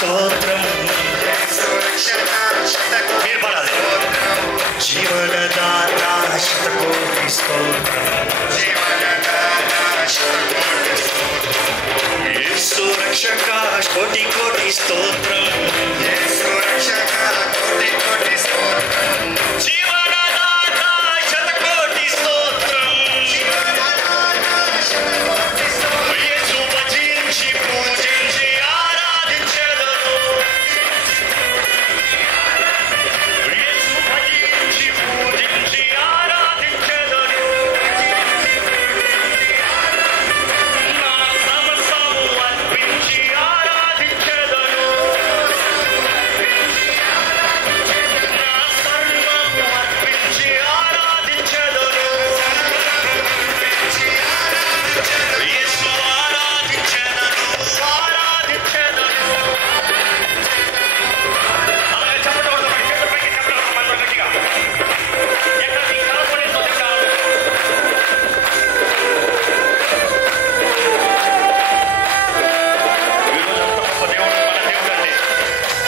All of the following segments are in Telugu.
స్తోత్రం. మీరు పడాలి. జీవనదాత శతకోటి స్తోత్రం. యేసు రక్షక కోటి కోటి స్తోత్రం. జీవనదాత శతకోటి స్తోత్రం. యేసు భజించి పూజించి ఆరాధించెదను. యేసు భజించి పూజించి ఆరాధించెదను. నా సమస్తము అర్పించి ఆరాధించెదను. నా సర్వము అర్పించి ఆరాధించెదను. యేసు ఆరాధించెదను. ఆరాధించెదను. అలాగే చెప్పండి, చేతుల పైకి చెప్పండి గట్టిగా. ఎక్కడ మీకు కనపడేదో చెప్పాలి. ఈరోజు అంత గొప్ప దేవుడు మన దేవుడు అండి.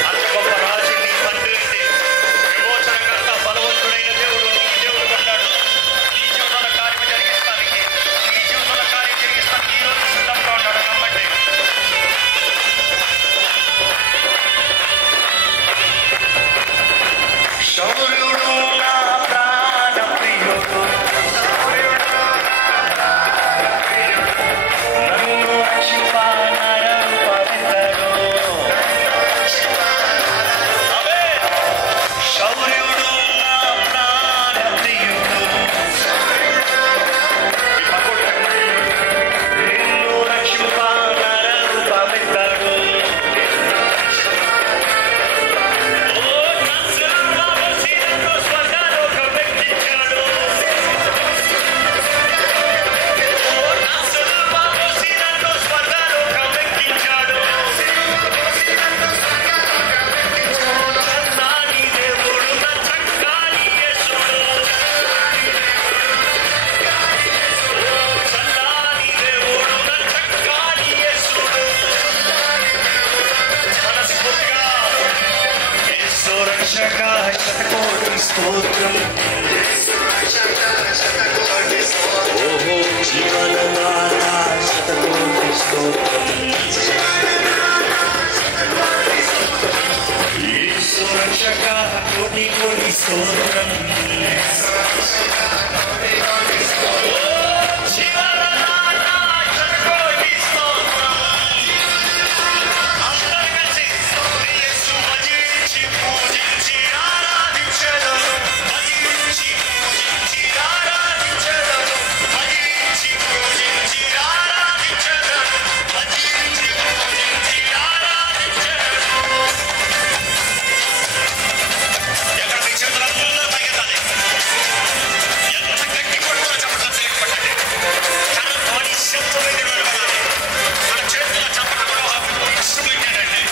అంత గొప్ప రాజు నీ తండ్రి అండి. విమోచనకర్త బలవంతుడైన దేవుడు నీ దేవుడు కొన్నాడు. నీ జీవితంలో కార్యం జరిగిస్తానికి, నీ జీవితంలో కార్యం జరిగిస్తానికి ఈ రోజు సిద్ధంగా ఉన్నాడు. నమ్మండి. శౌర్యుడు నా ప్రాణ ప్రియుడు, నన్ను రక్షింపా నరపబెట్టడు. ఆమేన్. శౌర్యుడు నా ప్రాణ ప్రియుడు, ఈ పక్కోడు నిన్ను రక్షింపా నరపబెట్టడు. ఓ నా సిలువలో సీనను స్వర్గలోకం ఎక్కించాడు. ఓ నా సిలువలో సీనను స్వర్గలోకం ఎక్కించాడు. చల్లాని దేవుడు నా చక్కని యేసుడు. చల్లాని దేవుడు నా చక్కని యేసుడు. మనస్ఫూర్తిగా యేసు రక్షక శతకోటి స్తోత్రం. ఓహో జీవనదాత శతకోటి స్తోత్రం. యేసు రక్షక కోటి కోటి స్తోత్రం. ఓ జీవనదాత శతకోటి స్తోత్రం. అందరూ కలిసి యేసు భజించి పూజించి ఆరాధించెదను. భజించి పూజించి ఆరాధించెదను. భజించి పూజించి ఆరాధించెదను. భజించి పూజించి ఆరాధించెదను. ఎక్కడ మీ చేతులందరూ పైకెత్తాలి. ఎంత గట్టి కొట్టుకుని చప్పట్లు చేయబట్టండి. చాలా ధ్వని శబ్దం అయితే వినబడాలి. మన చేతుల చప్పట్లు కూడా ఒక ఇన్స్ట్రుమెంట్ అండి.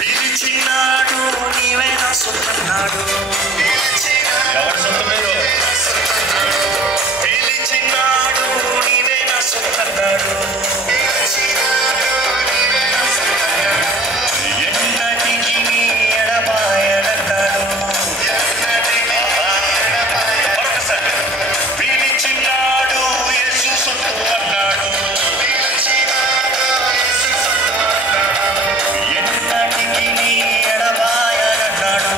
పిలిచినాడు నీవే నా సొంతన్నాడు. ఎవరు సొంత మీరు? పిలిచినాడు నీవే నా సొంతన్నాడు. ఎన్నటికి నీ ఎడబాయనన్నాడు. మరొకసారి. పిలిచినాడు యేసు సొంతం అన్నాడు. ఎన్నటికి నీ ఎడబాయనన్నాడు.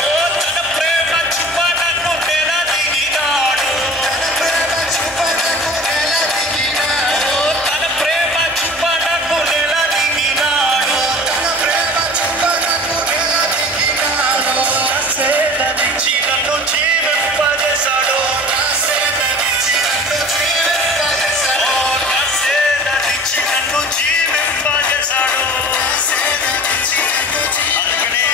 ఓ తన ప్రేమ చూప నన్ను నిలదిగినాడు. ఓ తన ప్రేమ చూప నన్ను నిలదిగినాడు. నా సేదనిచ్చి నన్ను జీవింపజేశాడు. ఓ నా సేదనిచ్చి నన్ను జీవింపజేశాడు. అందుకనే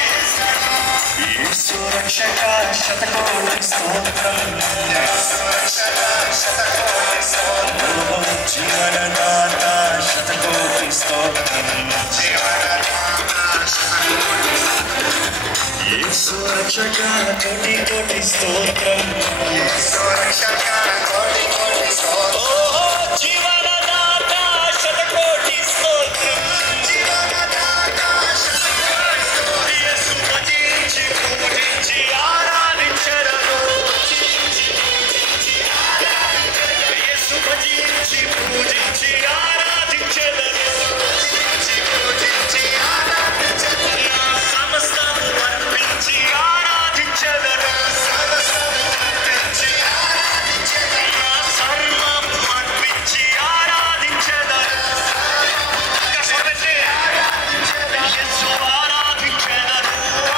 యేసు రక్షక శతకోటి స్తోత్రం. ఓ జీవనదాత స్తోత్రం. యేసు రక్షక కోటి కోటి స్తోత్రం. ఓహో జీవనదాత శతకోటి స్తోత్రం. యేసు భజించి పూజించి ఆరాధించెదను. యేసు భజించి పూజించి ఆరాధించెదను. నా సమస్తము అర్పించి ఆరాధించెదను. నా సర్వము అర్పించి ఆరాధించెదను. కష్టపెట్టి యేసు ఆరాధించెదను.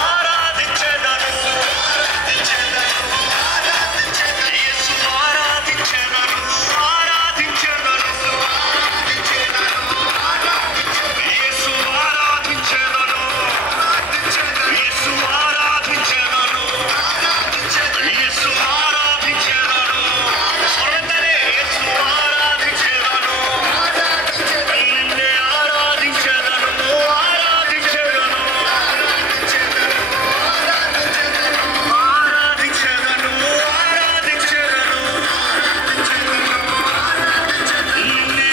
ఆరాధించెదను. యేసు ఆరాధించెదను. ఆరాధించెదను. యేసు ఆరాధించెదను. యేసు ఆరాధించెదను. యేసు ఆరాధించెదను. సొంతనే యేసు ఆరాధించెదను. నిన్నే ఆరాధించెదను. ఆరాధించెదను. ఆరాధించెదను. ఆరాధించెదను. నిన్నే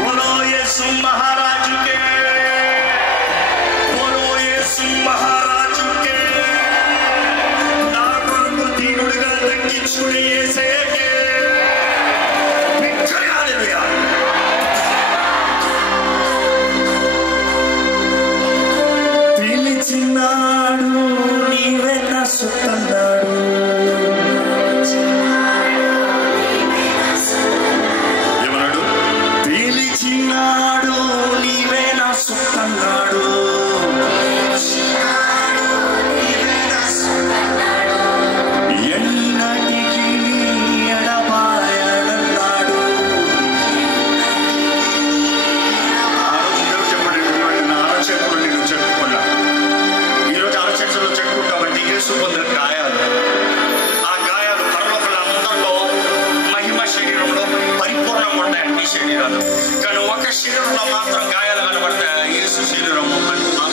बोलो यीशु महाराज के, बोलो यीशु महाराज के. ना కొరకు దీనుడిగా తగ్గించుకునే యేసయ్యకే విక్టరీ. హల్లెలూయా. పిలిచినాడు నీవే నా సొత్తన్నాడు. ఏమన్నాడు? పిలిచినాడు నీవే నా సొత్తన్నాడు. ఎన్నటికీ నీ ఎడబాయనన్నాడు. ఆ రోజు దేవుడు చెప్పండి, నా ఆలోచనలు నేను చెప్పుకున్నా. ఈరోజు ఆలోచనలో చెప్పుకుంటామంటే యేసు పొందిన గాయాలు, ఆ గాయాలు పరలోకల అందరిలో మహిమ శరీరంలో పరిపూర్ణంగా ఉంటాయి ఈ శరీరాలు. కానీ ఒక శరీరంలో మాత్రం గాయాలు కనబడతాయి. యేసు శరీరం మాత్రం.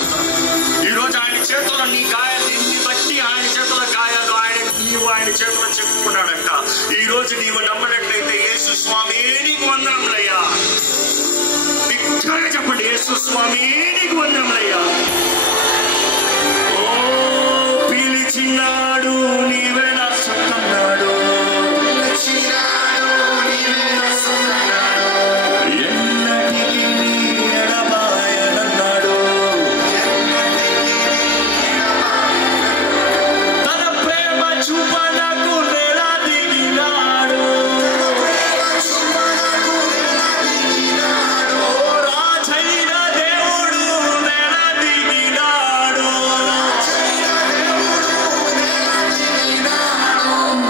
ఈరోజు ఆయన చేతుల్లో నీ గాయాలు, నిన్ను బట్టి ఆయన చేతుల గాయాలు నీవు ఆయన చేతుల్లో చెప్పుకున్నాడంట. ఈ రోజు నీవు నమ్మనట్లయితే యేసు స్వామి నీకు వందనములయ్యా. విక్టరీగా చెప్పండి, యేసు స్వామి నీకు వందనములయ్యా. ఓ పిలిచినాడు నీవే నా సొత్తన్నాడు. ఎన్నటికీ నీ ఎడబాయనన్నాడు. తన ప్రేమ చూపనకు నెల దిగినాడు. ఓ రాజైన దేవుడు నెల దిగినాడు.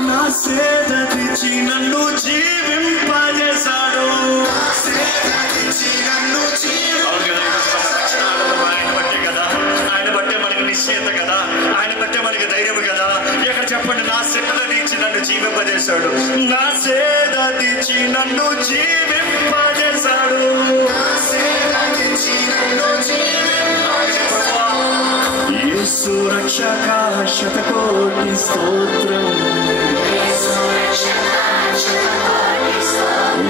నా సేద తీర్చి నన్ను జీవింపజేశాడు. ఆయన బట్టే కదా, ఆయన బట్టే మనకి నిశ్చయత కదా, ఆయన బట్టే మనకి ధైర్యం కదా. ఎక్కడ చెప్పండి, నా సేద తీర్చి నన్ను జీవింపజేశాడు. నా సేద తీర్చి నన్ను జీవింపజేశాడు. యేసు రక్షక శతకోటి స్తోత్రం.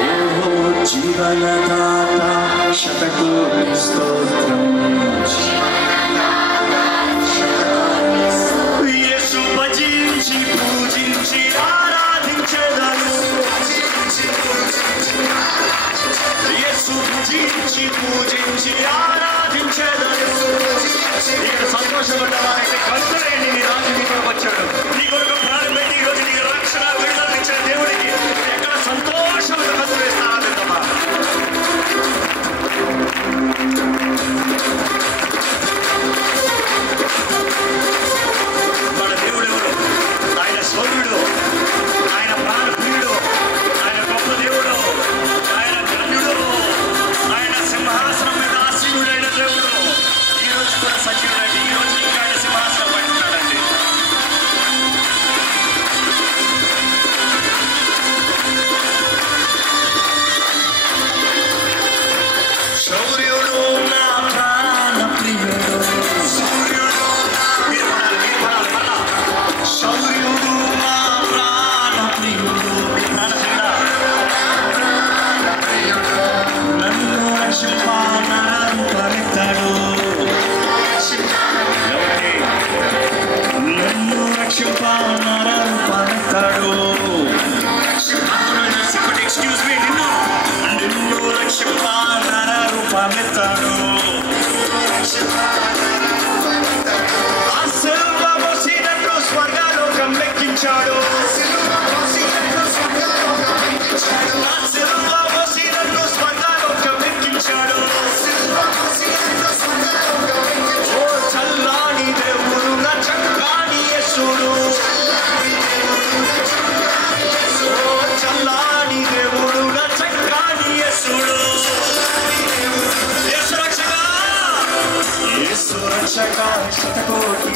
ఓహో జీవనదాత శతకోటి స్తోత్రం. యేసు భజించి పూజించి ఆరాధించెదను. యేసు భజించి పూజించి ఆరాధించెదను. ఇక్కడ సంతోషపడ్డ వారైతే కలుగులేండి, నీ రాజు నీ కొరకు వచ్చాడు. నీ కొరకు ప్రాణం పెట్టి ఈరోజు నీకు రక్షణ విడుదల ఇచ్చిన దేవుడికి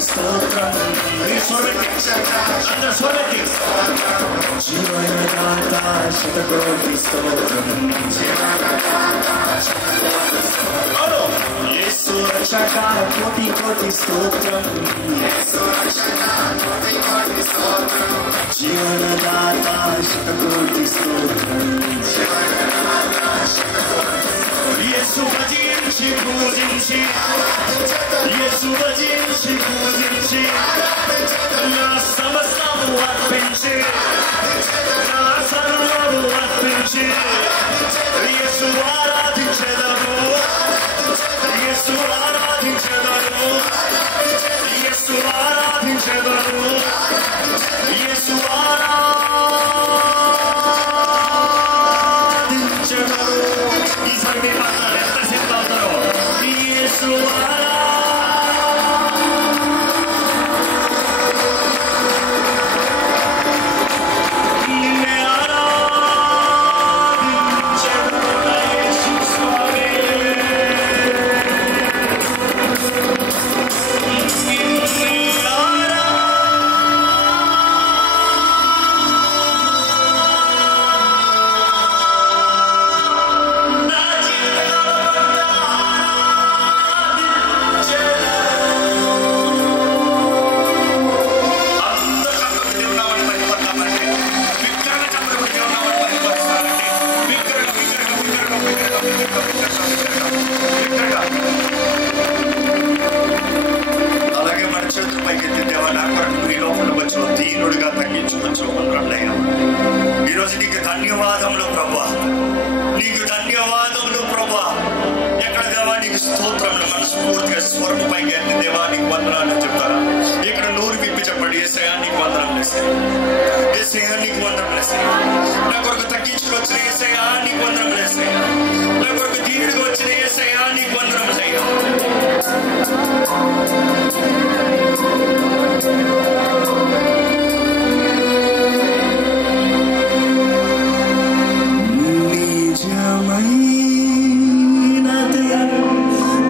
స్తోత్రం అందరూ స్వరమెత్తి జీవనదాత శతకోటి స్తోత్రం యేసు రక్షక కోటి కోటి స్తోత్రం జీవనదాత శతకోటి స్తోత్రం యేసు భజించి పూజించి యేసు భజించి పూజించి నా సమస్తము అర్పించి నా సర్వము అర్పించి యేసు ఆరాధించెదను యేసు ఆరాధించెదను యేసు ఆరాధించెదను యేసు ఆరాధించెదను ఈసారి మీరు మాట్లాడారు ఎంతసేపు అవుతారో యేసు అలాగే మన చేతుల పైకి ఎత్తి దేవా నా కొరకు నీ లోపల వచ్చి దీనుడిగా తగ్గించుకొచ్చు ఉండలేను. ఈరోజు నీకు ధన్యవాదములు ప్రభా, నీకు ధన్యవాదములు ప్రభా. ఎక్కడ దేవా నీకు స్తోత్రములు మనస్ఫూర్తిగా స్వరము పైకి